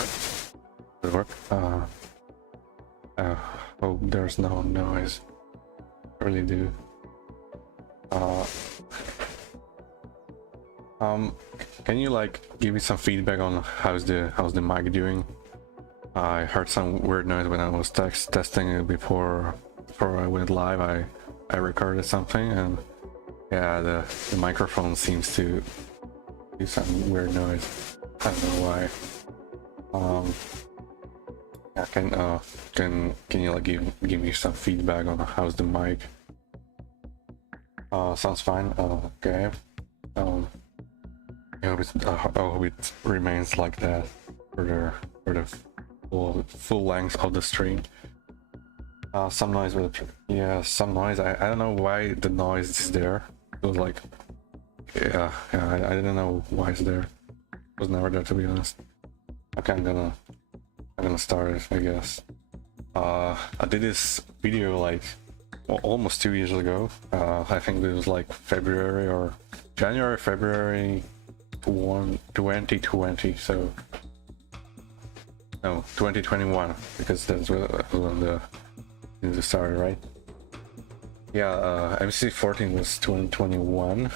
Does it work? Oh, there's no noise. I really do. Can you like give me some feedback on how's the mic doing? I heard some weird noise when I was testing it before I went live. I recorded something, and yeah, the microphone seems to do some weird noise. I don't know why. Yeah, can you like give me some feedback on how's the mic? Sounds fine. Okay. I hope it remains like that for the full length of the stream. Some noise with, yeah, some noise. I don't know why the noise is there. It was like, yeah, I didn't know why it's there. It was never there, to be honest. Okay, I'm gonna start it, I guess. I did this video like almost 2 years ago. I think it was like February or February 2020. So no, 2021, because that's when the started, right? Yeah, MCC 14 was 2021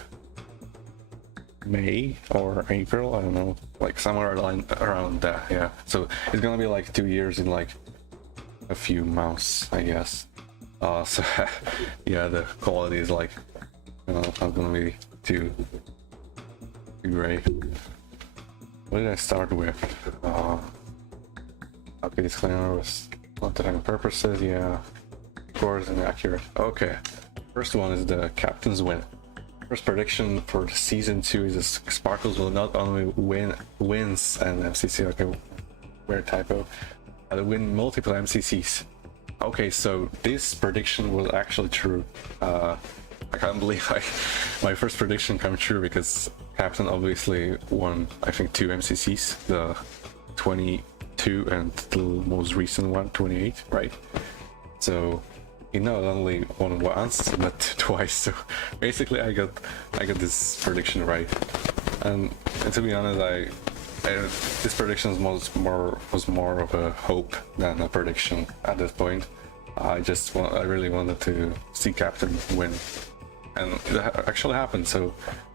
May or April, I don't know, like somewhere around that. Yeah, so it's gonna be like 2 years in like a few months, I guess. So yeah, the quality is like, you know, not gonna be too great. What did I start with? Okay, disclaimer was content purposes, yeah, of course, inaccurate. Okay, first one is the captain's win. First prediction for season 2 is Sparkles will not only wins and MCC, okay, weird typo, they win multiple MCCs. Okay, so this prediction was actually true. I can't believe my first prediction came true, because Captain obviously won, I think, 2 MCCs, the 22 and the most recent one, 28, right? So he not only won once but twice. So basically, I got this prediction right. And to be honest, this prediction was more of a hope than a prediction at this point. I really wanted to see Captain win, and it actually happened. So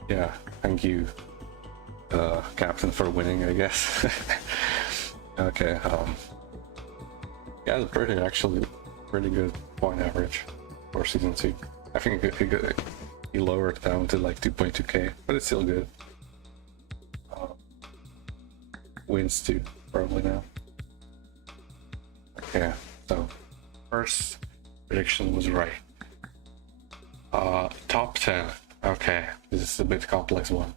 yeah, thank you, Captain, for winning, I guess. Okay, yeah, it's pretty good point average for season 2. I think he lowered it down to like 2.2k, but it's still good. Wins too, probably now. Okay, so first prediction was right. Top 10. Okay, this is a bit complex one.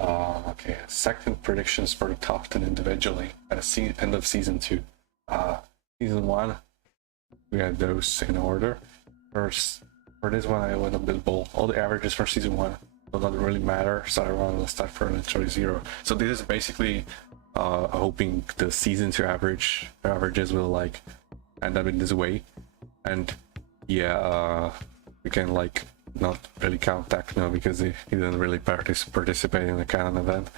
Okay, second predictions for the top 10 individually at the end of season 2. Season 1, we had those in order. First, for this one, I went a bit bold. All the averages for season 1 do not really matter, so I want to start for literally 0. So this is basically hoping the season 2 averages will like end up in this way. And yeah, we can like not really count Techno because he didn't really participate in the canon event.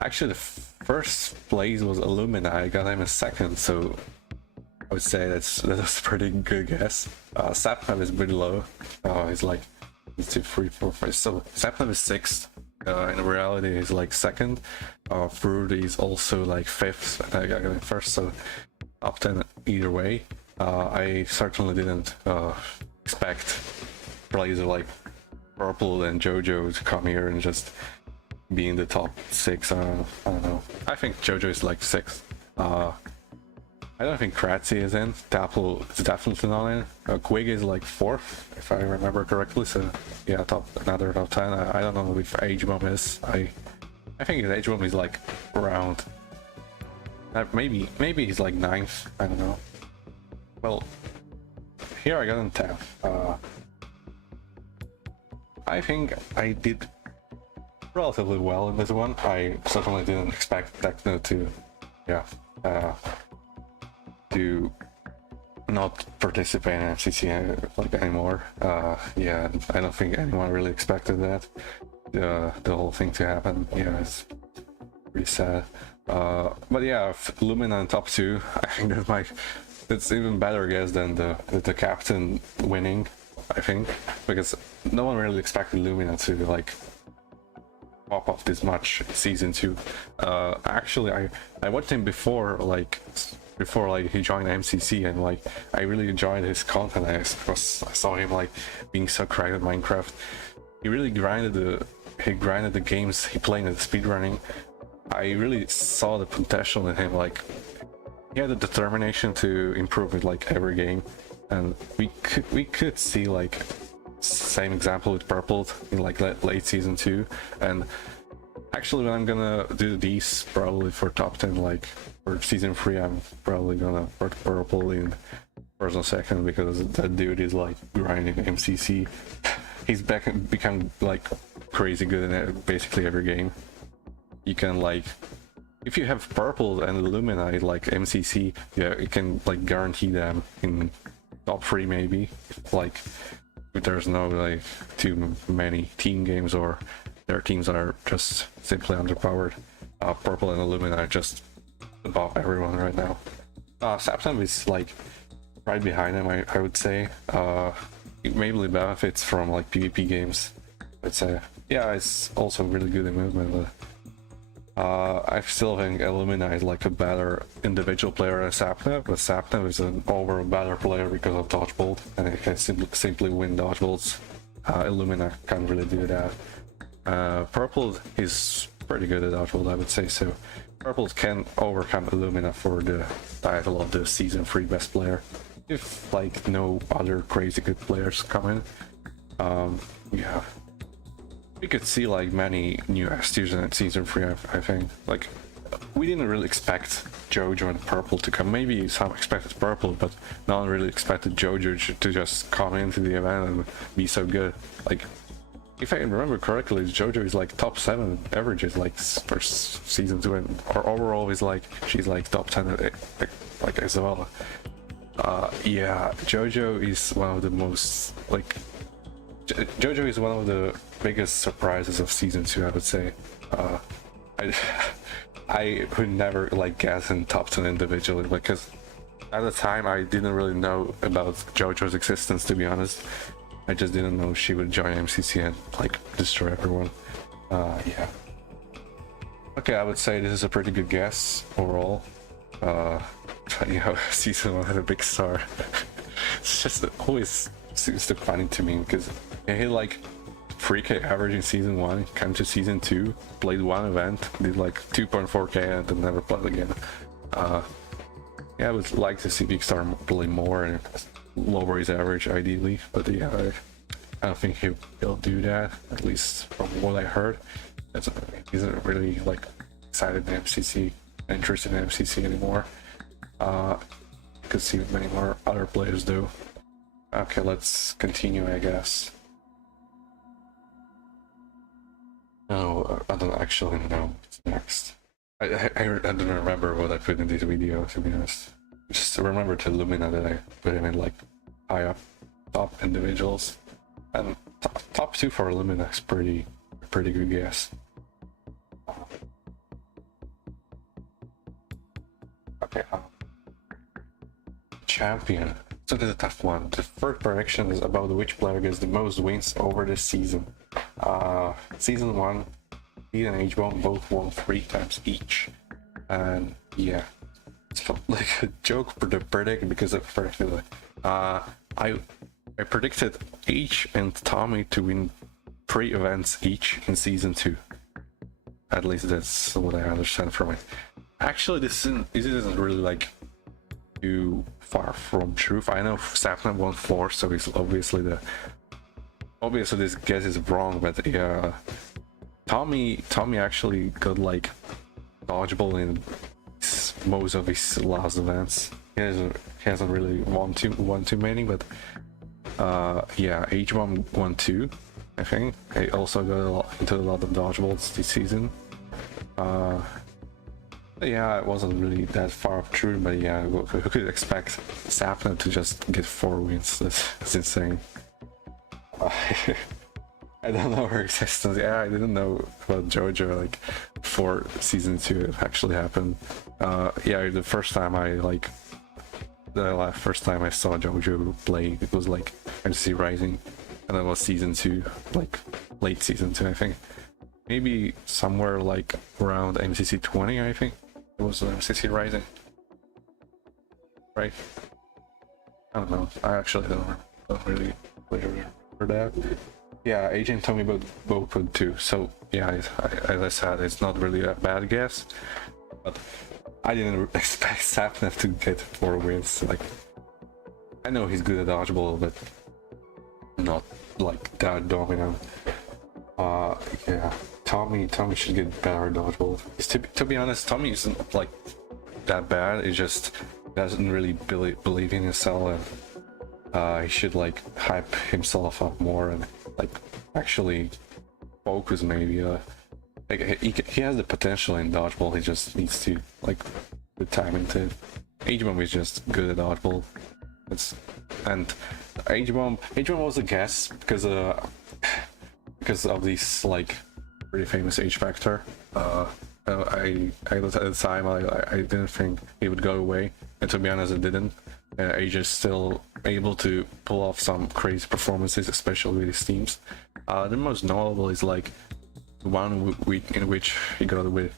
Actually, the first place was Illumina. I got him a second, so I would say that's a pretty good guess. Sapnap is pretty low. He's like 2, 3, 4, 5. So Sapnap is 6th. In reality, he's like 2nd. Fruit is also like 5th, and I got him first. So top 10 either way. I certainly didn't expect players like Purple and Jojo to come here and just be in the top 6. I don't know. I think Jojo is like 6th. I don't think Kratzy is in. Dapple is definitely not in. Quig is like 4th, if I remember correctly. So yeah, another top 10. I don't know if Age Bomb is. I think his Age Bomb is like around. Maybe he's like 9th. I don't know. Well, here I got in 10th. I think I did relatively well in this one. I certainly didn't expect Techno to, yeah, to not participate in MCC like anymore. Yeah, I don't think anyone really expected that. The whole thing to happen. Yeah, it's pretty sad. But yeah, Lumina in top 2, I think that's even better, I guess, than the captain winning, I think, because no one really expected Lumina to like pop off this much in season 2. Actually, I watched him before like he joined MCC, and like I really enjoyed his content. I saw him like being so cracked at Minecraft. He really grinded the games he played in the speedrunning. I really saw the potential in him. Like he had the determination to improve with like every game, and we could see like same example with Purple in like late season 2. And actually, when I'm gonna do these probably for top 10, like for season 3, I'm probably gonna put Purple in first and second, because that dude is like grinding MCC. He's become like crazy good in basically every game. You can like, if you have Purple and Illumina like MCC, yeah, you can like guarantee them in top 3 maybe. Like if there's no like too many team games, or their teams are just simply underpowered. Purple and Illumina are just above everyone right now. Sapnap is like right behind him, I would say. It mainly benefits from like PvP games, I'd say. Yeah, it's also really good in movement, but I still think Illumina is like a better individual player than Sapnap, but Sapnap is an overall better player because of dodgeball, and it can simply win dodgeballs. Illumina can't really do that. Purple is pretty good at dodgeball, I would say, so Purple can overcome Illumina for the title of the season 3 best player, if like no other crazy good players come in. Yeah, we could see like many new S tiers in season 3, I think. Like we didn't really expect Jojo and Purple to come. Maybe some expected Purple, but no one really expected Jojo to just come into the event and be so good. Like if I remember correctly, Jojo is like top 7 averages like for season 2, and or overall is like she's like top 10 like as well. Yeah, Jojo is one of the most like Jojo is one of the biggest surprises of season 2, I would say. I would never like guess in top 10 individually, because at the time I didn't really know about Jojo's existence, to be honest. I just didn't know she would join MCC and like destroy everyone. Yeah. Okay, I would say this is a pretty good guess overall. Funny how season 1 had a big star. It's just always seems so funny to me, because he hit like 3k average in season 1, came to season 2, played one event, did like 2.4k and then never played again. Yeah, I would like to see Big Star play more and lower his average ideally, but yeah, I don't think he'll do that, at least from what I heard. He isn't really like excited in MCC, interested in MCC anymore. Could see many more other players do. Okay, let's continue, I guess. No, I don't actually know what's next. I don't remember what I put in this video, to be honest. Just remember to Lumina that I put him in like high up top individuals, and top 2 for Lumina is pretty good guess. Okay, champion. So this is a tough one. The first prediction is about which player gets the most wins over this season. Season 1, he and H1 both won 3 times each, and yeah, it's like a joke for the predict, because I predicted I predicted H and Tommy to win 3 events each in season 2. At least that's what I understand from it. Actually, this isn't really like too far from truth. I know Sapnap won 4, so it's obviously this guess is wrong, but yeah, Tommy actually got like dodgeable in most of his last events. He hasn't really won too many, but yeah, H1 won 2, I think. He also got into a lot of dodgeballs this season. Yeah, it wasn't really that far off true, but yeah, who could expect Sapnap to just get 4 wins? That's insane. I don't know her existence. Yeah, I didn't know about JoJo like before season 2 actually happened. Yeah, the first time first time I saw JoJo play, it was like MCC Rising, and that was season 2, like late season 2, I think. Maybe somewhere like around MCC 20, I think it was MCC Rising, right? I don't know. I actually don't really remember that. Yeah, Agent told me about Boku too. So yeah, as I said, it's not really a bad guess, but I didn't expect Sapnef to get 4 wins. Like, I know he's good at dodgeball, but not like that dominant. Yeah, Tommy should get better at dodgeball. To be honest, Tommy isn't like that bad. He just doesn't really believe in himself, and he should like hype himself up more and like actually focus maybe. Like he has the potential in dodgeball. He just needs to like put time into it. H-Bomb is just good at dodgeball. And H-Bomb was a guess because of this like pretty famous H factor. I at the time I didn't think he would go away, and to be honest, it didn't. Age is still able to pull off some crazy performances, especially with his teams. The most notable is like the one week in which he got with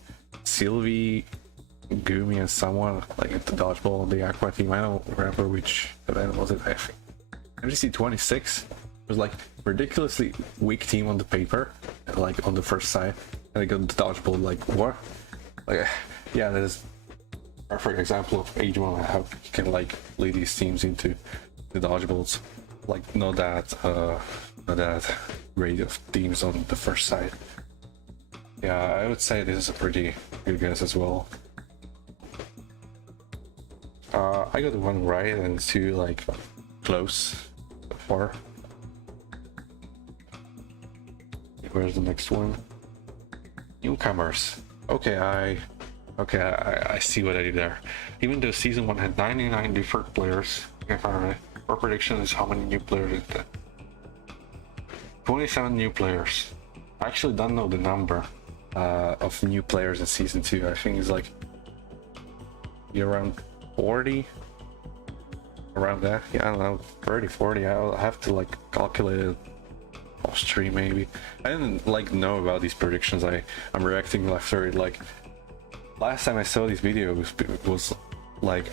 Sylvie, Gumi, and someone like into dodgeball on the Aqua team. I don't remember which event was it. I think MCC 26 was like ridiculously weak team on the paper, like on the first side, and they got the dodgeball. Like what? Like yeah, that is perfect example of Age-One, how he can like lead these teams into the dodgeballs. Like not that great of teams on the first side. Yeah, I would say this is a pretty good guess as well. I got 1 right and 2 like close so far. Where's the next one? Newcomers. Okay, I see what I did there. Even though season 1 had 99 different players, if I remember, our prediction is how many new players is that? 27 new players. I actually don't know the number of new players in season 2. I think it's like around 40, around that. Yeah, I don't know, 30, 40. I'll have to like calculate it off stream maybe. I didn't like know about these predictions. I'm reacting after it. Like last time I saw these videos it was like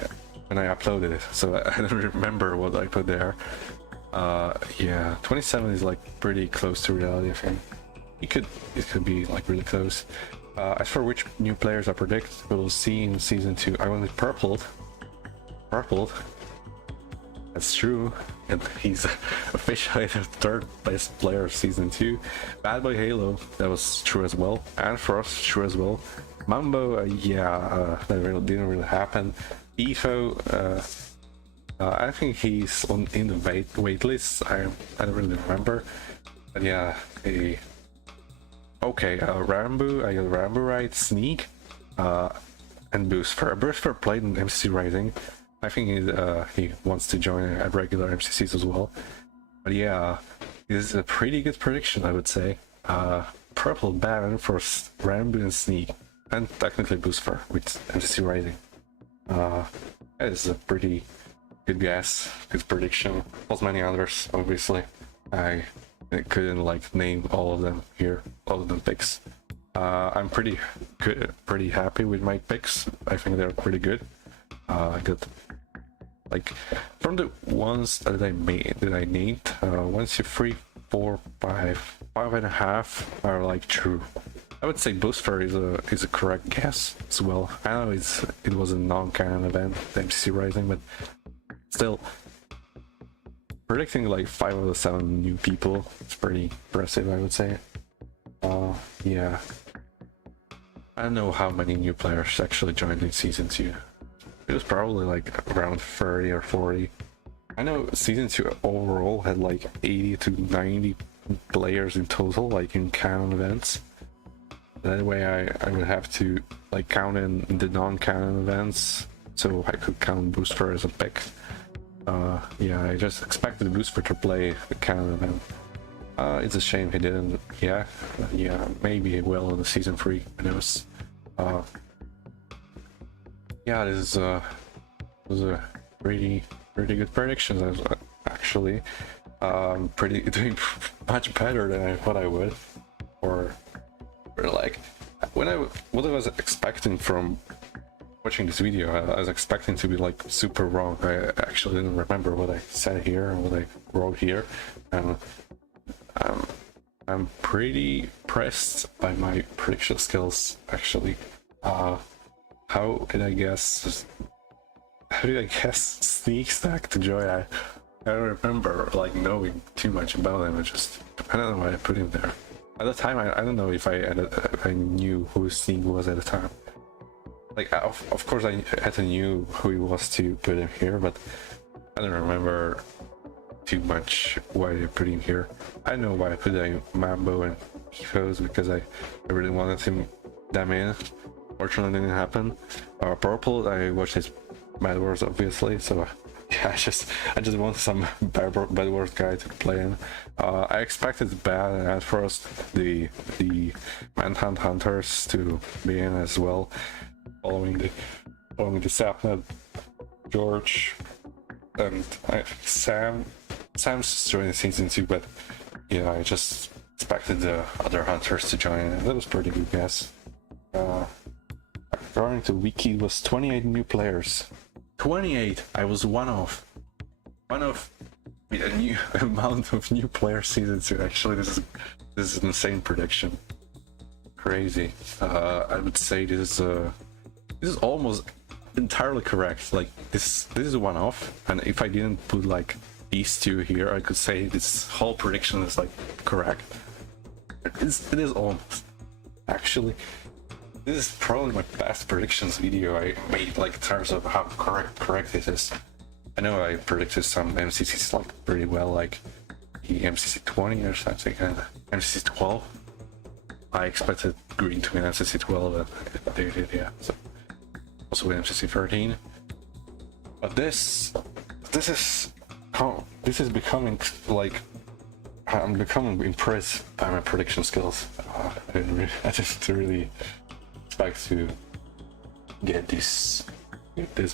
when I uploaded it, so I don't remember what I put there. Yeah, 27 is like pretty close to reality. I think it could be like really close. As for which new players I predict we'll see in season 2, I went with Purpled. That's true, and he's officially the 3rd best player of season 2. Bad Boy Halo, that was true as well. And Frost, true as well. Mambo, yeah, that didn't really happen. Efo, I think he's in the wait list. I don't really remember, but yeah, okay, Rambo, I got Rambo right. Sneak, and Boostfer. Boostfer played in MCC Rising. I think he wants to join at regular MCCs as well. But yeah, this is a pretty good prediction, I would say. Purple Baron for Rambo and Sneak, and technically Boostfer with MCC Rising. That is a pretty good guess, good prediction. Plus many others, obviously. I couldn't like name all of them here, all of them picks. I'm pretty happy with my picks. I think they're pretty good. I got like from the ones that I named, 1, 2, 3, 4, 5, 5.5 are like true. I would say Boostfer is a correct guess as well. I know it was a non-canon event, the MCC Rising, but still predicting like 5 out of 7 new people is pretty impressive, I would say. Yeah, I don't know how many new players actually joined in season 2. It was probably like around 30 or 40. I know season 2 overall had like 80 to 90 players in total, like in canon events. That way I would have to like count in the non-canon events, so I could count Boostfer as a pick. Yeah, I just expected Boostfer to play the canon event. It's a shame he didn't. Yeah, maybe he will in the season 3. Who knows? Yeah, this was a pretty good predictions actually. Pretty doing much better than I thought I would, or like what I was expecting from watching this video. I was expecting to be like super wrong. I actually didn't remember what I said here and what I wrote here, and I'm pretty impressed by my prediction skills actually. How did I guess? How did I guess Sneak Stack to Joy? I don't remember like knowing too much about him. I don't know why I put him there. At the time, I don't know if I knew who Sneak was at the time. Like of course I knew who he was to put him here, but I don't remember too much why I put him here. I know why I put Mambo and Ethos, because I really wanted them in. Fortunately, didn't happen. Purple, I watched his Bad Wars obviously, so yeah, I just wanted some Bad Wars guy to play in. I expected bad at first the Manhunt Hunters to be in as well, following the Sapnet, George, and Sam's joining season 2, but yeah, I just expected the other hunters to join, and that was pretty good guess. According to Wiki, it was 28 new players. 28! I was one of a new amount of new players season 2. Actually, this is an insane prediction. Crazy. I would say this is almost entirely correct. Like this is a one-off, and if I didn't put like these two here, I could say this whole prediction is like correct. It is almost. Actually, this is probably my best predictions video I made, like in terms of how correct it is. I know I predicted some MCCs like pretty well, like the MCC 20 or something, and MCC 12. I expected green to win MCC 12, and they did, yeah. So also win MCC 13. But this is becoming like, I'm becoming impressed by my prediction skills. I just really expect to get this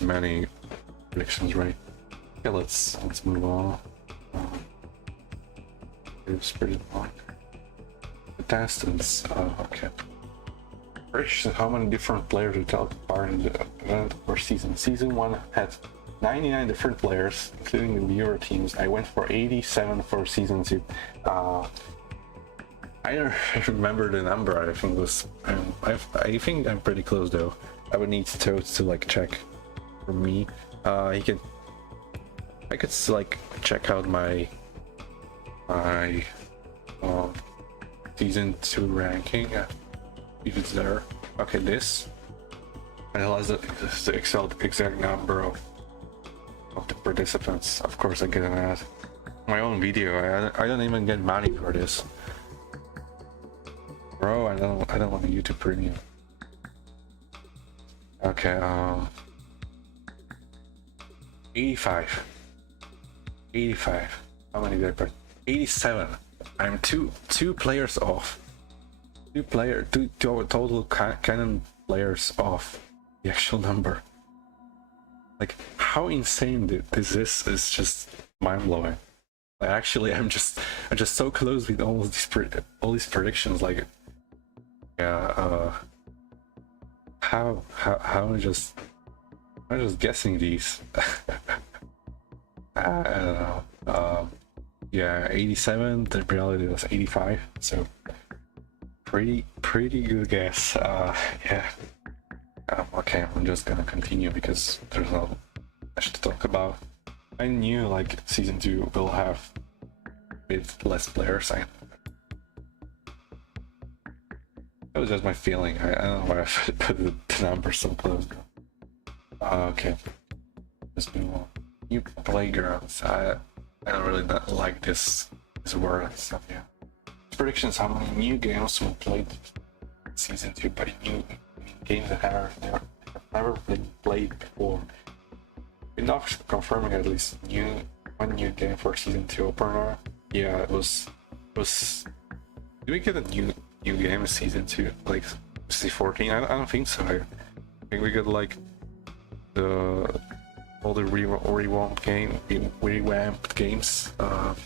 many predictions right. Okay, let's move on. It's pretty long. Contestants. Okay. Prediction: how many different players will take part in the event or season? Season 1 had 99 different players, including the viewer teams. I went for 87 for season 2. I don't remember the number. I think it was. I think I'm pretty close though. I would need Toads to like check for me. I could like check out my season 2 ranking if it's there. Okay, this analyze the exact number of the participants. Of course, I get an ad. My own video. I don't even get money for this, bro. I don't want a YouTube Premium. Okay. 85. How many did I put? 87. I'm two players off. Two total canon players off the actual number. Like, how insane this is just mind-blowing. Like, actually, I'm just so close with all these predictions. Like, yeah, how I'm just guessing these. I don't know. Yeah, 87. The reality was 85. So pretty good guess. Yeah. Okay, I'm just gonna continue because there's not much to talk about. I knew like season 2 will have a bit less players. That was just my feeling. I don't know why I put the numbers so close. Okay, let's move on. New playgrounds. I don't really like this word and stuff. Yeah. Predictions: how many new games will play season 2 by new games that have never been played before. Enough confirming at least one new game for season 2 opener. Yeah, it was Was do we get a new game in season 2, like C14? I don't think so. I think we get like the all the revamped games. Got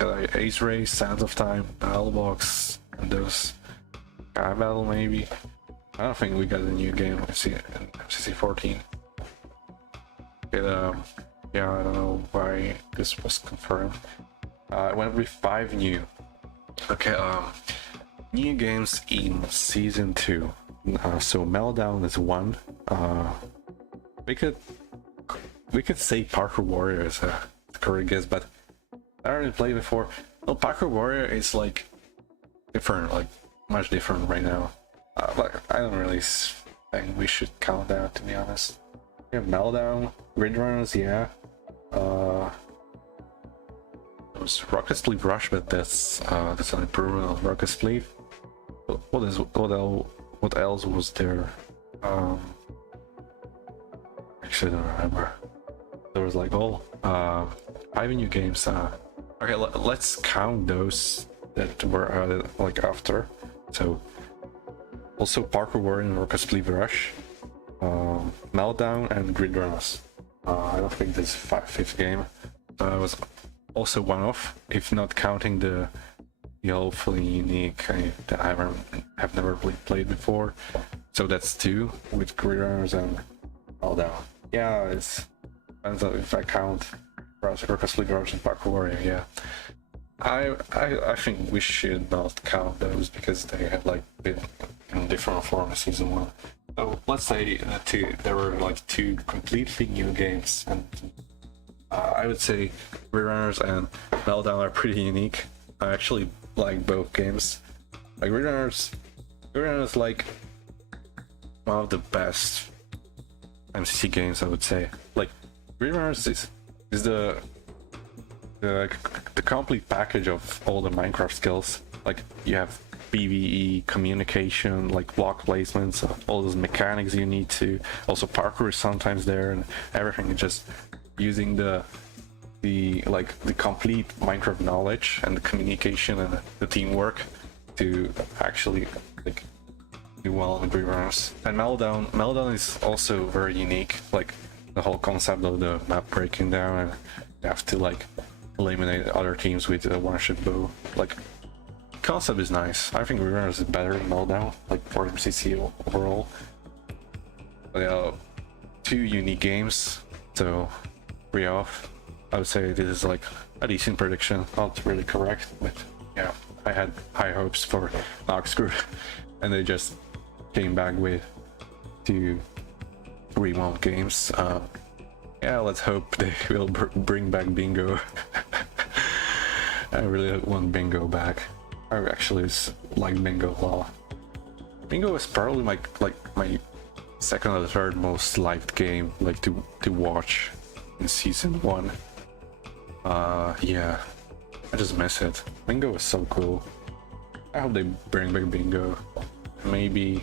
like Ace Race, Sands of Time, Battlebox, and those Battle maybe. I don't think we got a new game in MCC 14. But yeah, I don't know why this was confirmed. It went with 5 new. Okay, new games in season 2. So Meltdown is 1. We could say Parkour Warrior is a correct guess, but I already played before. Well, Parkour Warrior is like different, like much different right now. But I don't really think we should count that, to be honest. We have Meltdown, Grid Runners, yeah. It was Rocket Sleeve Rush, but that's an improvement of Rocket Sleeve. What else was there? Actually, I don't remember. There was like 5 new games. Okay, let's count those that were added like after. So also Parkour Warrior and Rocket Sleeve Rush, Meltdown and Grid Runners. I don't think this is 5th game. It was also one-off, if not counting the hopefully unique that I have never played before. So that's 2 with Grid Runners and Meltdown. Yeah, it's depends on if I count Rocket Sleeve Rush and Parkour Warrior. Yeah, I think we should not count those because they have like been in different form in season 1. So let's say there were like 2 completely new games, and I would say Grid Runners and Meltdown are pretty unique. I actually like both games. Like Grid Runners like one of the best MCC games, I would say. Like Grid Runners is the complete package of all the Minecraft skills. Like you have PvE, communication, like block placements, all those mechanics you need to. Also parkour is sometimes there, and everything is just using the complete Minecraft knowledge and the communication and the teamwork to actually like do well in Grid Runners. And Meltdown is also very unique. Like the whole concept of the map breaking down, and you have to like eliminate other teams with a one-shot bow. Like concept is nice. I think Grid Runners is better than Meltdown, like for MCC overall. But yeah, 2 unique games, so 3 off. I would say this is like a decent prediction, not really correct, but yeah, I had high hopes for Knoxcrew, and they just came back with 2 rewound games. Yeah, let's hope they will bring back Bingo. I really want Bingo back. I actually like Bingo a lot. Bingo is probably my 2nd or 3rd most liked game, like to watch in season 1. Yeah, I just miss it. Bingo is so cool. I hope they bring back Bingo. Maybe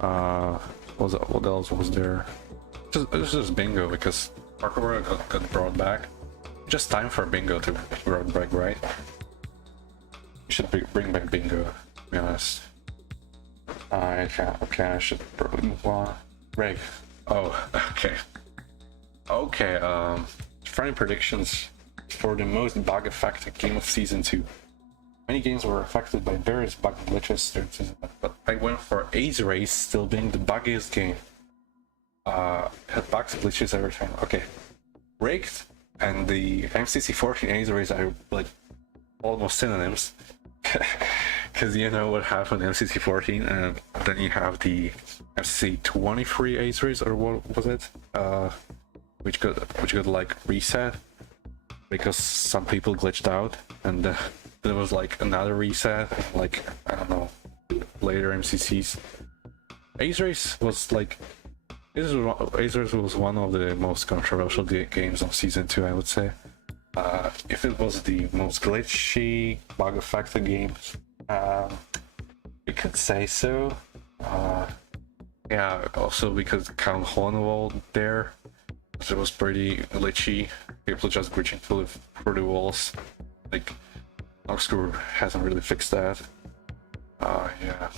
what else was there? Just Bingo, because Parkour got brought back. Just time for Bingo to be brought back, right? You should bring back Bingo, to be honest. Okay, I should probably move on. Rig. Oh, okay. Friendly predictions for the most bug affected game of season 2. Many games were affected by various bug glitches during season 1, but I went for Ace Race still being the buggiest game. Had bugs, glitches, everything. Okay, Rigged and the MCC 14 Ace Race are like almost synonyms. Because you know what happened in MCC 14, and then you have the MCC 23 Ace Race, or what was it? Which got like reset because some people glitched out, and there was like another reset, like I don't know, later MCCs. Ace Race was like Ace Race was one of the most controversial games of season 2, I would say. If it was the most glitchy, bug affected game, we could say so. Yeah, also because Count Hornwall there, it was pretty glitchy. People just glitching through the walls. Like Oxford hasn't really fixed that. Yeah.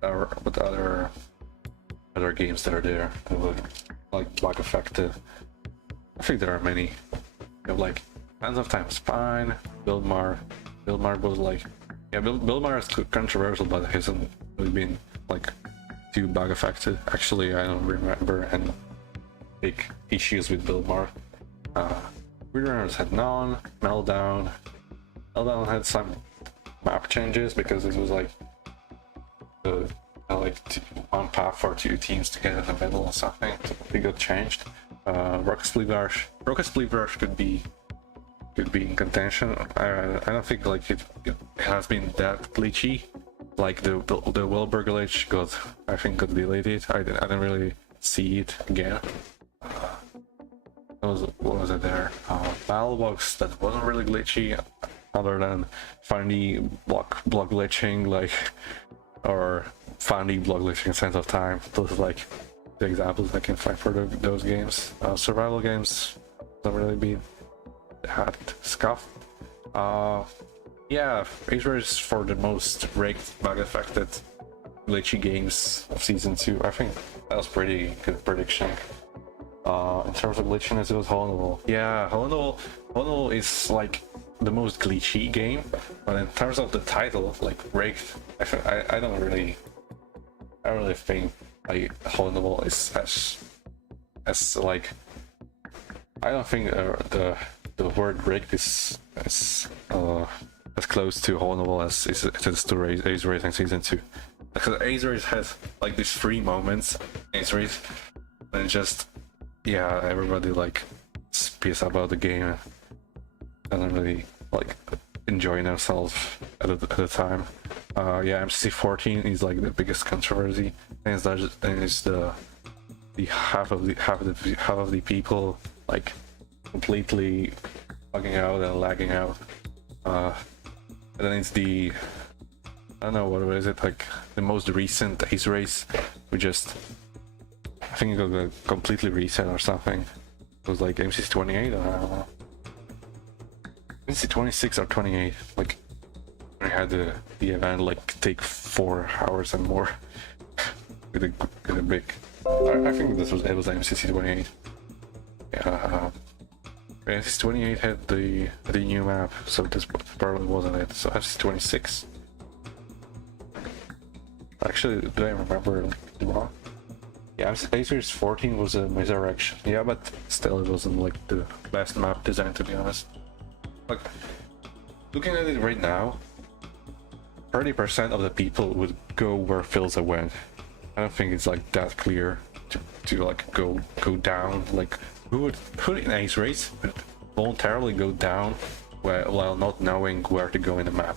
But other games that are there that would like bug affected. I think there are many. You have like Hands of Time is fine. Buildmar was like, yeah, Buildmar is controversial, but it hasn't really been like too bug affected. Actually, I don't remember any big issues with Buildmar. Rerunners had none. Meltdown had some map changes because it was like one path for two teams to get in the middle or something. So it got changed. Rocket Split Rush could be in contention. I don't think like it has been that glitchy. Like the Wilbur glitch got deleted. I didn't really see it again. What was it there? Battlebox that wasn't really glitchy, other than funny block glitching, like, or funny block glitching Sense of Time. Those are like the examples I can find for those games. Survival games don't really be that scuffed. Yeah, Ace for the most rigged, bug affected, glitchy games of season 2. I think that was pretty good prediction. In terms of glitchiness, it was Hollow. Yeah, Hollow is like the most glitchy game, but in terms of the title, like rigged, I don't really think like Hollow is as like, I don't think the word rigged is as close to Hollow as it is to Ace Racing Season 2. Because Ace Race has like these 3 moments, Ace Race, and just, yeah, everybody like speaks about the game and doesn't really like enjoying themselves at the time. Yeah, MCC 14 is like the biggest controversy, and it's the half of the people like completely bugging out and lagging out. And then it's the, I don't know, what is it, like the most recent Ace Race, we just, I think it got completely reset or something. It was like MCC 28, or I don't know, MCC 26 or 28. Like we had the event like take 4 hours and more with a big. I think it was MCC 28. Yeah. MCC 28 had the new map, so this probably wasn't it. So MCC 26. Actually, did I remember wrong? Yeah, Ace Race 14 was a misdirection. Yeah, but still, it wasn't like the best map design, to be honest. Like, looking at it right now, 30% of the people would go where Philza went. I don't think it's like that clear to like go down. Like, who in Ace Race would voluntarily go down while not knowing where to go in the map?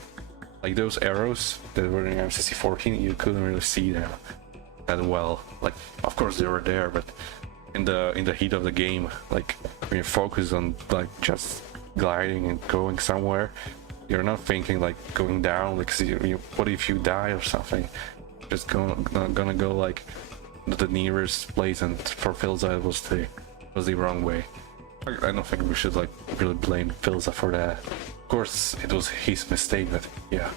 Like those arrows that were in MCC 14, you couldn't really see them that well. Like, of course they were there, but in the heat of the game, like when you focus on like just gliding and going somewhere, you're not thinking like going down. Like, what if you die or something? Just gonna go like the nearest place, and for Philza it was the wrong way. I don't think we should like really blame Philza for that. Of course, it was his mistake, but yeah.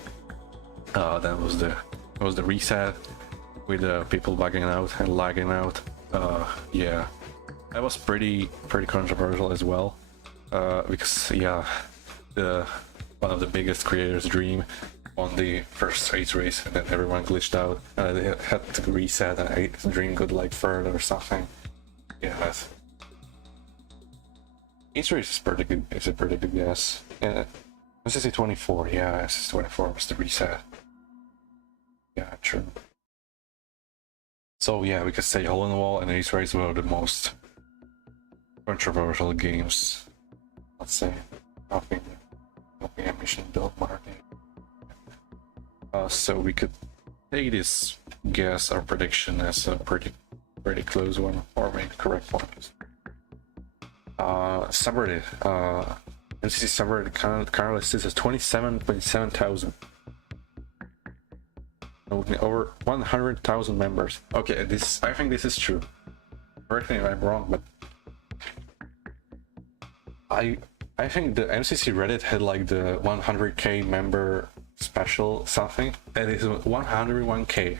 That was the reset with people bugging out and lagging out. Yeah, that was pretty controversial as well. Because yeah, one of the biggest creators' dream on the first Ace Race, and then everyone glitched out. They had to reset, and the dream got like further or something. Yeah. Ace Race is pretty good. It's a pretty good guess. Yeah, MCC 24. Yeah, MCC 24 was the reset. Yeah, true. So yeah, we could say Hole in the Wall and Ace Race were the most controversial games. Let's say nothing ambition build market. So we could take this guess or prediction as a pretty close one, or maybe correct one. Subreddit, MCC subreddit currently sits at 27.7 thousand. Over 100,000 members. Okay, I think this is true. Correct me if I'm wrong, but I I think the MCC Reddit had like the 100k member special something, and it's 101k.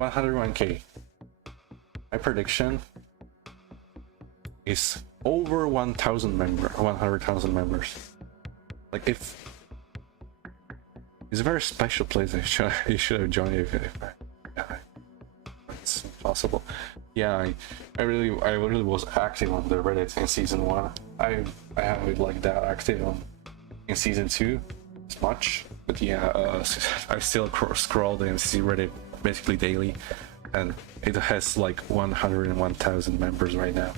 101k. My prediction is over 100,000 members. Like, if it's a very special place, you should have joined if it's possible. Yeah, I really was active on the Reddit in season 1. I haven't like that active in season 2 as much, but yeah, I still scroll the MCC Reddit basically daily, and it has like 101,000 members right now,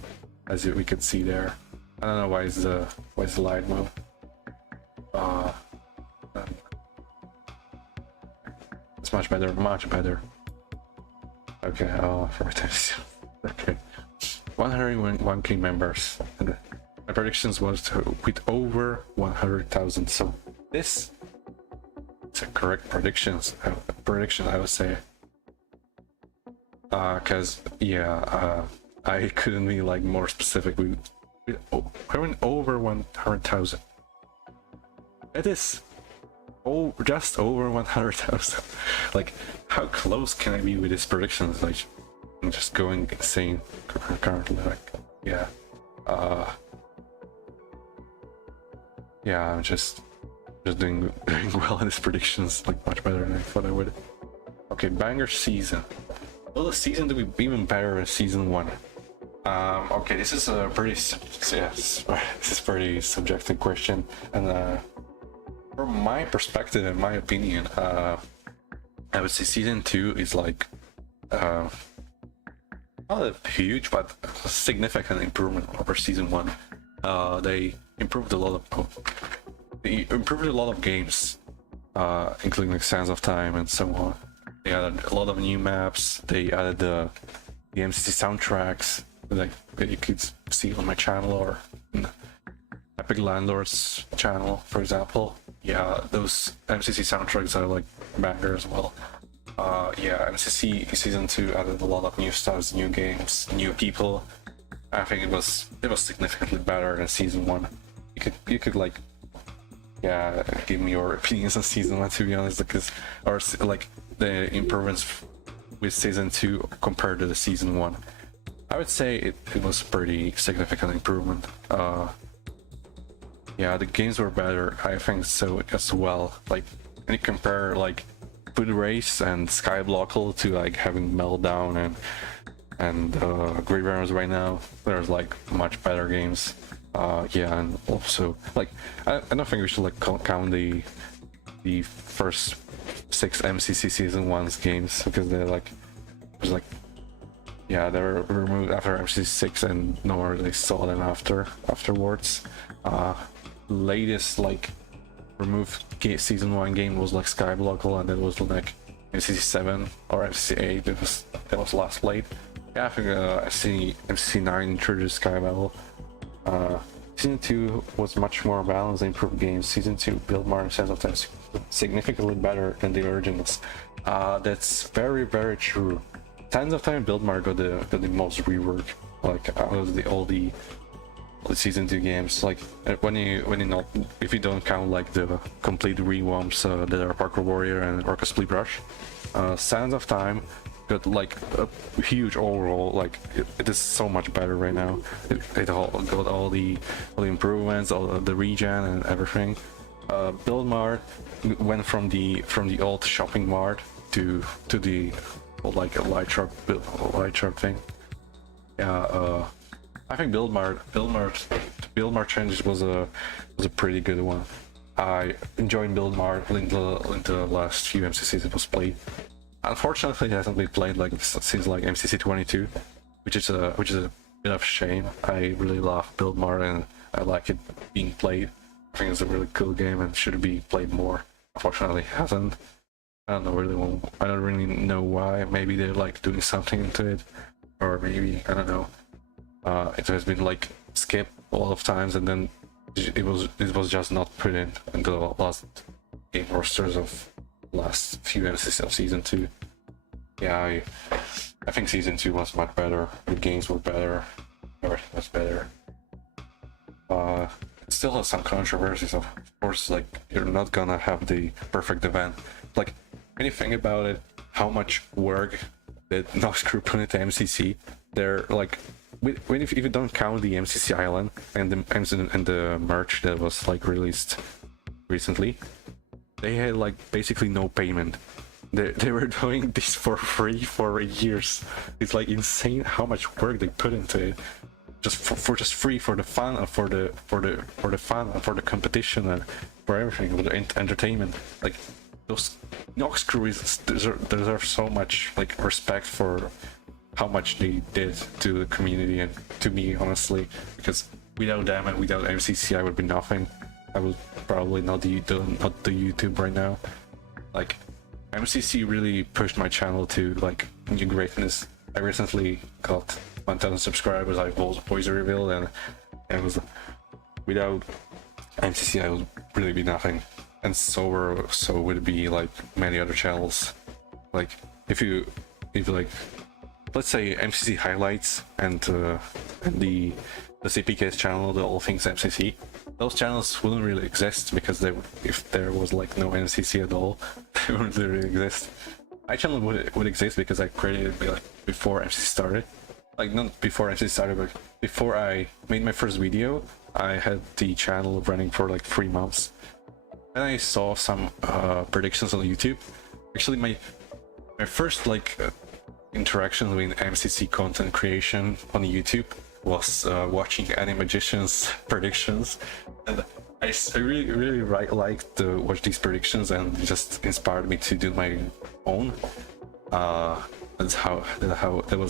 as we could see there. I don't know why is the light mode. It's much better, much better. Okay, for attention. Okay, 101k members, and my predictions was with over 100,000. So this is a correct prediction, I would say. Cause yeah, I couldn't be like more specific. We went over 100,000. It is just over 100,000. Like, how close can I be with these predictions? Like, I'm just going insane currently. Like, yeah, yeah, I'm just doing well in these predictions, like much better than I thought I would. Okay, banger season. Will the season to be even better than season 1? Okay, this is a pretty this is pretty subjective question, and from my perspective and my opinion, I would say season 2 is like not a huge but a significant improvement over season 1. They improved a lot of games, including like Sands of Time and so on. They added a lot of new maps. They added the MCC soundtracks that you could see on my channel or in Epic Landlord's channel, for example. Yeah, those MCC soundtracks are like banger as well. Yeah, MCC season 2 added a lot of new stuff, new games, new people. I think it was significantly better than season 1. You could like, yeah, give me your opinions on season 1, to be honest, because or like the improvements with season 2 compared to the season 1. I would say it was pretty significant improvement. Yeah, the games were better, I think so as well. Like, when you compare like Food Race and Skyblockle to like having Meltdown and Great Realms right now, there's like much better games. Yeah, and also like I don't think we should like count the first 6 MCC season 1's games, because they're like, it was like, yeah, they were removed after MCC 6 and no one really saw them afterwards. Latest like removed season 1 game was like Skyblockle, and it was like MCC 7 or MCC 8 that was last played. Yeah, I think MCC 9 introduced Skyblockle. Season 2 was much more balanced and improved games. Season 2 built more Sands of Time significantly better than the originals. That's very, very true. Sands of Time and Buildmar got the most rework, like out of all the season 2 games. Like when you not, if you don't count like the complete rewamps that are Parkour Warrior and Orca Split Rush, Sands of Time got like a huge overall, like it is so much better right now. It all got all the improvements, all the regen and everything. Build Mart went from the old shopping mart to the like a light truck thing. Yeah, I think Build Mart changes was a pretty good one. I enjoyed Build Mart in the last few MCCs it was played. Unfortunately, it hasn't been played like since like MCC 22, which is a bit of a shame. I really love Build Mart and I like it being played. I think it's a really cool game and should be played more. Unfortunately, it hasn't. I don't really know why. Maybe they're like doing something into it, or maybe I don't know. It has been like skipped a lot of times, and then it was just not put in the last game rosters of last few MCCs of season 2. Yeah, I think season 2 was much better. The games were better. Everything was better. still has some controversies. Of course, like you're not gonna have the perfect event. Like when you think about it, how much work did Nox Crew put into MCC? They're like, when if you don't count the MCC Island and the merch that was like released recently, they had like basically no payment. They were doing this for free for years. It's like insane how much work they put into it, just for just free, for the fun, for the fun, and for the competition, and for everything, for the entertainment. Like those Nox crews deserve so much like respect for how much they did to the community and to me, honestly, because without them and without MCC, I would be nothing. I would probably not do YouTube right now. Like MCC really pushed my channel to like new greatness. I recently got 1,000 subscribers. I voice revealed, and it was, without MCC I would really be nothing. And so would it be like many other channels. Like if you like, let's say MCC highlights and the CPK's channel, the All Things MCC, those channels wouldn't really exist, because if there was like no MCC at all, they wouldn't really exist. My channel would exist because I created it like before MCC started. Like not before MCC started, but before I made my first video, I had the channel running for like 3 months. And I saw some predictions on YouTube. Actually, my first like interaction with MCC content creation on YouTube was watching Animagician's predictions, and I really liked to watch these predictions, and it just inspired me to do my own. That was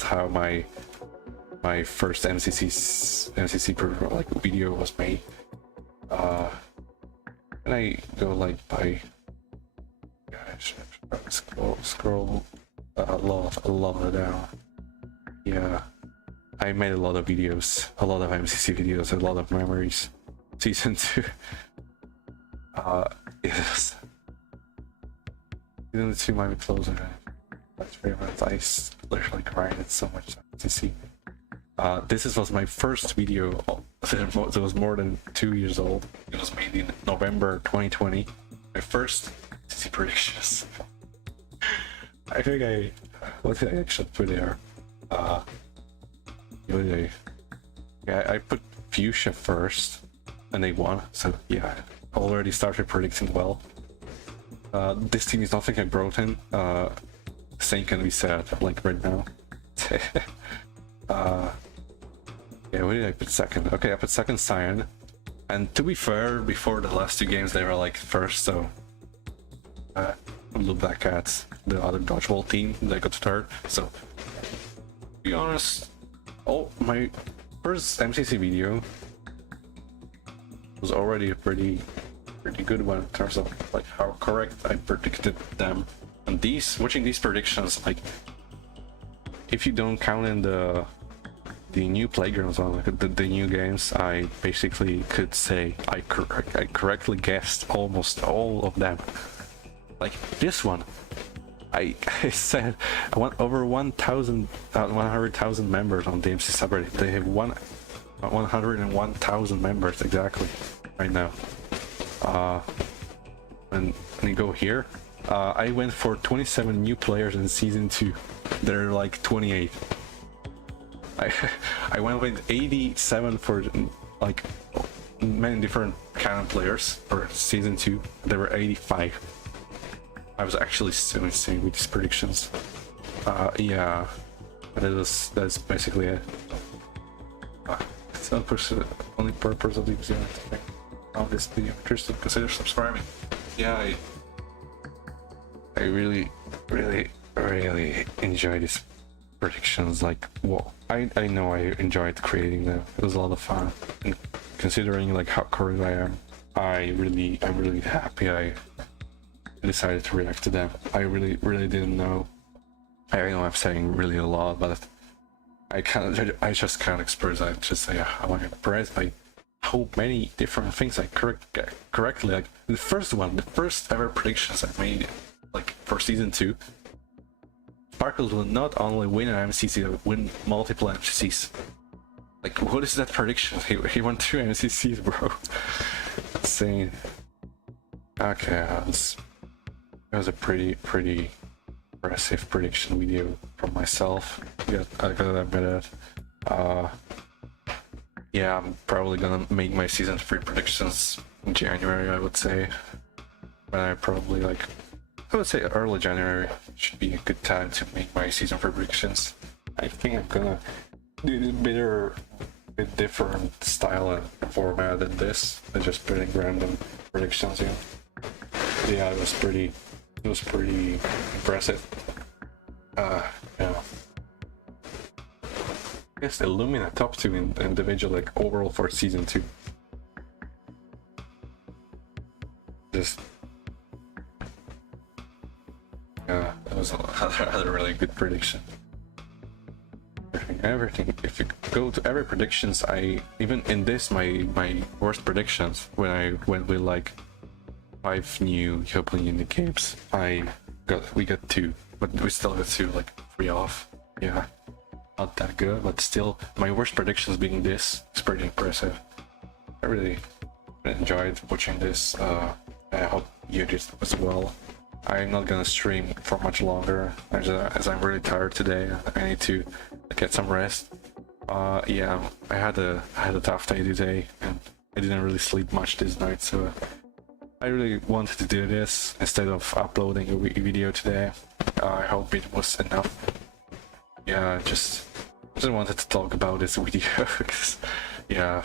how my first MCC like video was made. And I go like by, gosh, scroll a lot down. Yeah, I made a lot of videos, a lot of MCC videos, a lot of memories. Season 2. Yes. Season 2 might be closer. That's very much. I literally grinded so much MCC. This was my first video that was more than 2 years old. It was made in November 2020. My first MCC predictions. I think what did I actually put there? Yeah, I put Fuchsia first, and they won. So yeah, I already started predicting well. This team is nothing like broken. Same can be said like right now. Yeah, where did I put second? Okay, I put second Cyan. And to be fair, before the last 2 games they were like first, so look back at the other dodgeball team, they got third. So to be honest, my first MCC video was already a pretty good one in terms of like how correct I predicted them. And watching these predictions, like if you don't count in the new playgrounds on like the new games, I basically could say I correctly guessed almost all of them. Like this one, I said I want over 100,000 members on the MCC subreddit. They have 101,000 members exactly right now. And you go here, I went for 27 new players in season 2. They're like 28. I went with 87 for like many different canon players for season 2. There were 85. I was actually so insane with these predictions. Yeah, that's basically it. It's not the only purpose of the exam. Found this video interesting, consider subscribing. Yeah, I really enjoy these predictions. Like, well, I know I enjoyed creating them. It was a lot of fun, and considering like how correct I am, I'm really happy I decided to react to them. I really didn't know. I know I'm saying really a lot, but I just can't express. I just say I'm impressed by how many different things I correctly. Like the first ever predictions I made, like for season 2. Sparkles will not only win an MCC, but win multiple MCCs. Like, what is that prediction? He won 2 MCCs, bro. Insane. Okay, it was a pretty impressive prediction video from myself. Yeah, I gotta admit it. Yeah, I'm probably gonna make my season 3 predictions in January, I would say. When I probably like, I would say early January should be a good time to make my season 3 predictions. I think I'm gonna do a bit different style and format than this, than just putting random predictions in. Yeah, it was pretty impressive. Yeah. I guess the Lumina top 2 in individual, like overall for season 2. Just yeah, that was another really good prediction. Everything. If you go to every predictions, even in this my worst predictions when I went with like 5 new European Union games, we got 2, but we still got 2, like 3 off. Yeah, not that good, but still my worst predictions being this is pretty impressive. I really enjoyed watching this. I hope you did as well. I'm not gonna stream for much longer as I'm really tired today. I need to get some rest. Yeah, I had a tough day today and I didn't really sleep much this night, so I really wanted to do this instead of uploading a video today. I hope it was enough. Yeah, just wanted to talk about this video because yeah,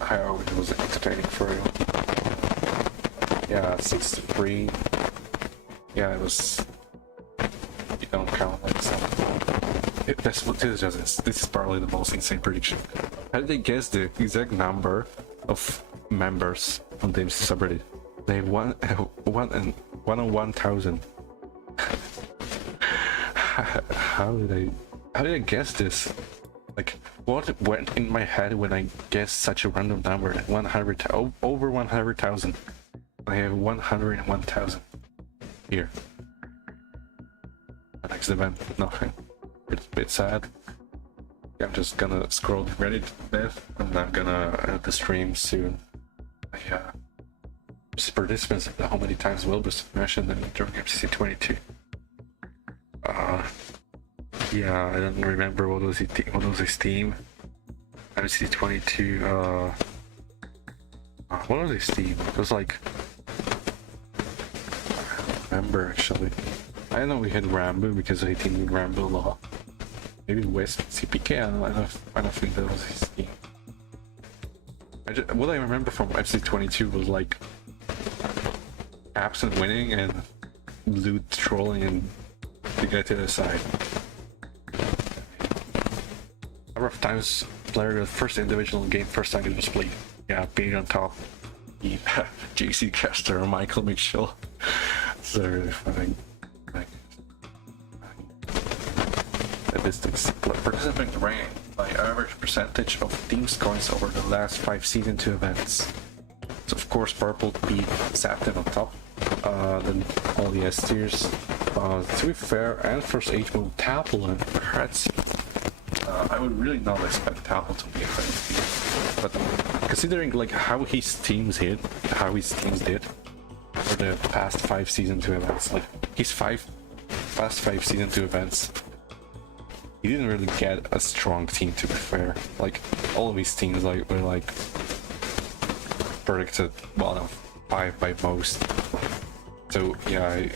I hope it was entertaining for you. Yeah, 6-3. Yeah, it was. You don't count like something. That's what this is. This is probably the most insane prediction. How did they guess the exact number of members on the MCC subreddit? They have one on 1,000. How did I guess this? Like, what went in my head when I guessed such a random number? 100, over 100,000. I have 101,000 here. The next event, nothing. It's a bit sad. Yeah, I'm just gonna scroll Reddit a bit, and I'm gonna end the stream soon. Yeah. Participants, how many times will be mentioned during MCC 22? Yeah, I don't remember what was his team. MCC 22. What was his team? It was like. I don't remember actually. I know we had Rambo because I teamed with Rambo a lot. Maybe West CPK. I don't think that was his team. What I remember from FC 22 was like absent winning and loot trolling and to get to the side. Number of times player the first individual game first time it was played. Yeah, being on top. Yeah, JC Caster or Michael McShill. So really funny. Statistics. Participant rank by average percentage of team scores over the last 5 season 2 events. So of course purple beat Satin on top. Then all the S tiers. To be fair, and first H move Tapple and Hertz. I would really not expect Tapple to be a high team, but considering like how his teams did for the past 5 season 2 events, like his past 5 season 2 events, he didn't really get a strong team, to be fair. Like all of his teams were like predicted, well, no, 5 by most. So yeah,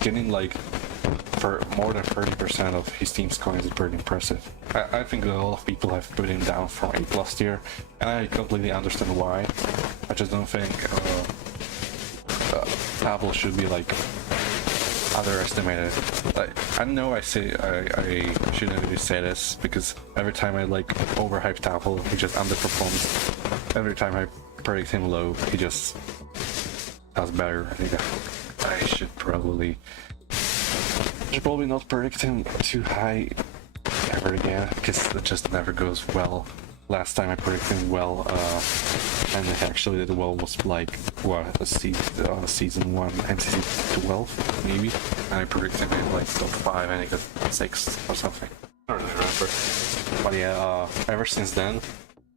getting like for more than 30% of his team's coins is pretty impressive. I think a lot of people have put him down from A+ tier, and I completely understand why. I just don't think Apple should be like underestimated. Like, I know I shouldn't really say this because every time I like overhyped Apple, he just underperforms. Every time I predict him low, he just does better. I should probably not predict him too high ever again, because it just never goes well. Last time I predicted him well, and actually the well was like, what, season 1, MCC 12, maybe? And I predicted him in like top 5 and he got 6 or something. I don't really remember. But yeah, ever since then,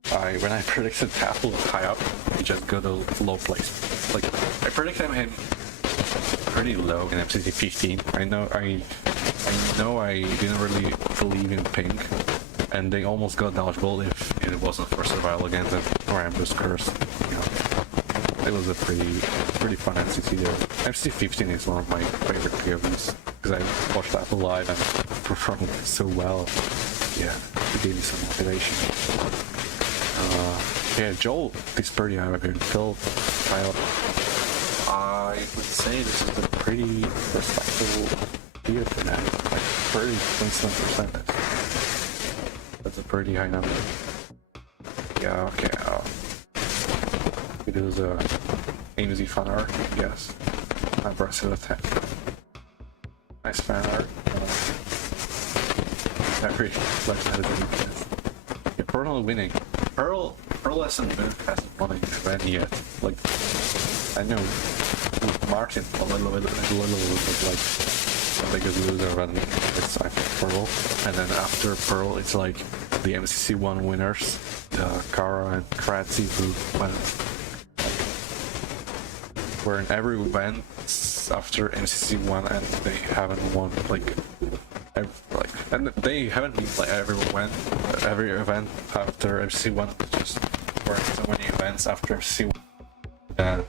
when I predicted Taffel high up, he just got a low place. Like, I predicted him pretty low in MCC 15. I know I didn't really believe in Pink, and they almost got dodgeball if it wasn't for survival against the Rambo's curse. You know, it was a pretty fun MCC there. MCC 15 is one of my favorite POVs because I watched that live and performed so well. Yeah, it gave me some motivation. Yeah, Joel is pretty high up here. Phil, Kyle. I would say this is a pretty respectable tier for that. Like, pretty constant percentage. That's a pretty high number. Yeah, okay. It is a AMZ fan art, yes. Aggressive attack. Nice fan art. Very left-handed weakness. Yeah, Pearl winning. Pearl hasn't won an event yet. Like, I know Martin a little bit like the biggest loser when it's after Pearl, and then after Pearl it's like the MCC 1 winners, Kara and Kratzy, who went were in every event after MCC 1 and they haven't won and they haven't been like every event after MCC 1, just were so many events after MCC 1. And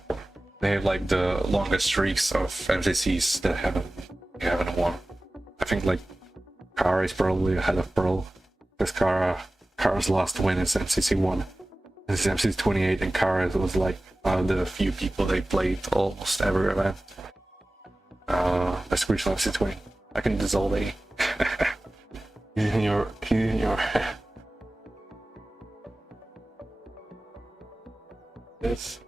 they have like the longest streaks of MCCs that haven't won. I think like Kara is probably ahead of Pearl, because Kara's last win is MCC 1. This is MCC 28, and Kara was like one of the few people they played almost every event. Let's reach MCC 20. I can dissolve A. He's in your this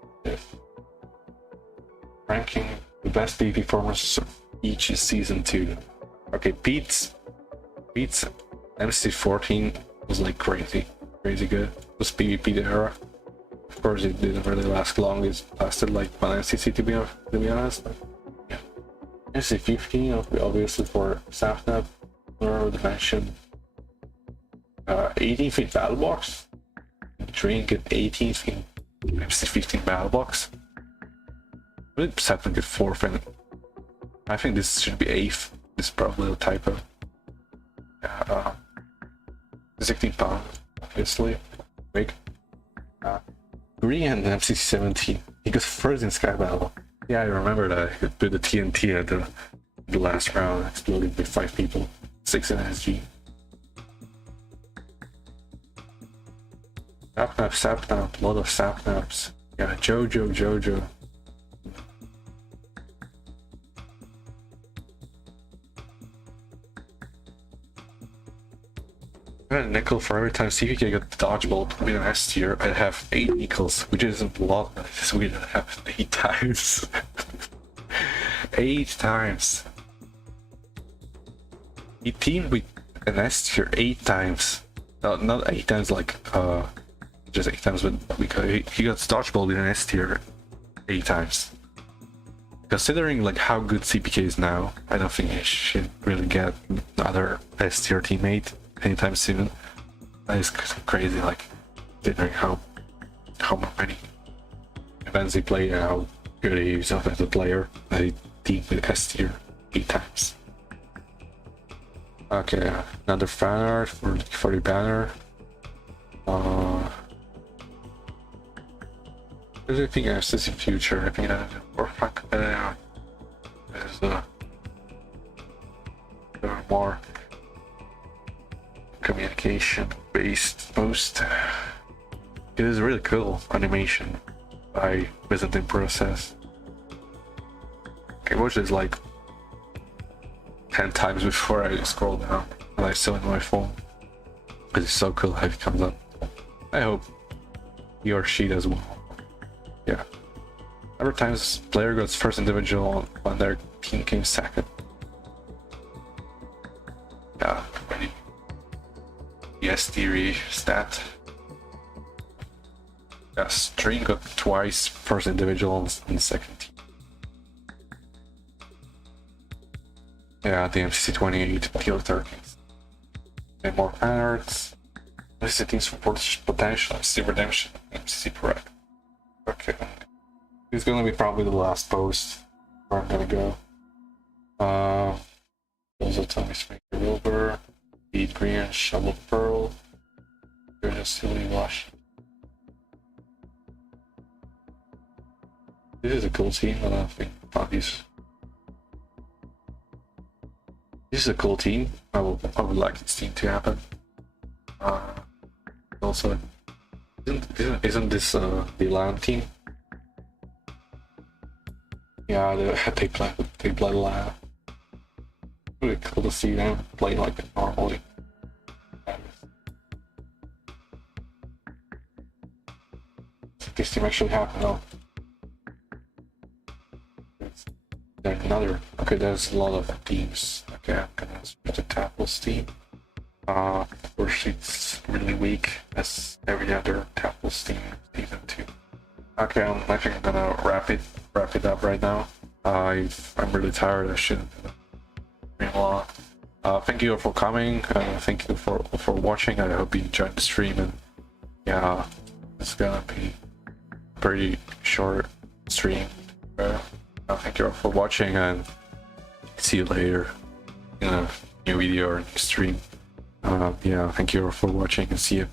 ranking the best PvP performers of each season 2. Okay, Pete's MC 14 was like crazy good. It was PvP era. Of course, it didn't really last long. It lasted like one MCC to be honest. Yeah. MC 15 obviously for Sapnap. Or the mention 18th in battle box. Drink at 18th in MC 15 battle box. Really Sapnap get 4th, and I think this should be 8th. This is probably a typo. 16 pound, obviously. Big. Green and MC 17. He got first in Sky Battle. Yeah, I remember that. He put the TNT at the last round, exploded with 5 people. 6 in SG. Sapnap, a lot of Sapnaps. Yeah, Jojo. I had a nickel for every time CVK got the dodgeball with an S tier. I'd have 8 nickels, which isn't a lot. It's weird to have 8 times. 8 times. He teamed with an S tier 8 times. No, not 8 times like just 8 times, but because he got dodgeball with an S tier 8 times. Considering like how good CPK is now, I don't think he should really get another S tier teammate anytime soon. That is crazy, like considering how many events he played and how good he is as a player. That he teamed with S tier 8 times. Okay, another fan art for the banner. There's anything else in future? I think that more fun competitive. There's there are more communication based post. It is really cool animation by Byzantine Process. I watched this like 10 times before I scroll down, and I saw it on my phone. It's so cool how it comes up. I hope he or she does well. Yeah. Every time player goes first individual when their team came second. Yeah, pretty. Yes, theory stat. Yeah, String got twice first individual and second team. Yeah, the MCC 28 Teal 13th. And more fan arts. This settings for potential MC redemption, MCC correct. Okay. This is gonna be probably the last post where I'm gonna go. Also tell me Springer Wilbur, Beat Green, Shovel Pearl. You're just silly wash. This is a cool team, I don't think about these. This is a cool team. I would like this team to happen. Also, isn't this the Lion team? Yeah, they play Lion. Really cool to see them play like normally. This team actually happened though. There's another. Okay, there's a lot of teams. Okay, I'm gonna switch to Tapple's team. First it's really weak as every other Tapple's team in season 2. Okay, I think I'm gonna wrap it up right now. I'm really tired. I shouldn't been a lot. Thank you for coming. Thank you for watching. I hope you enjoyed the stream. And yeah, it's gonna be a pretty short stream. Thank you all for watching, and see you later in a new video or new stream. Yeah, thank you all for watching, and see you.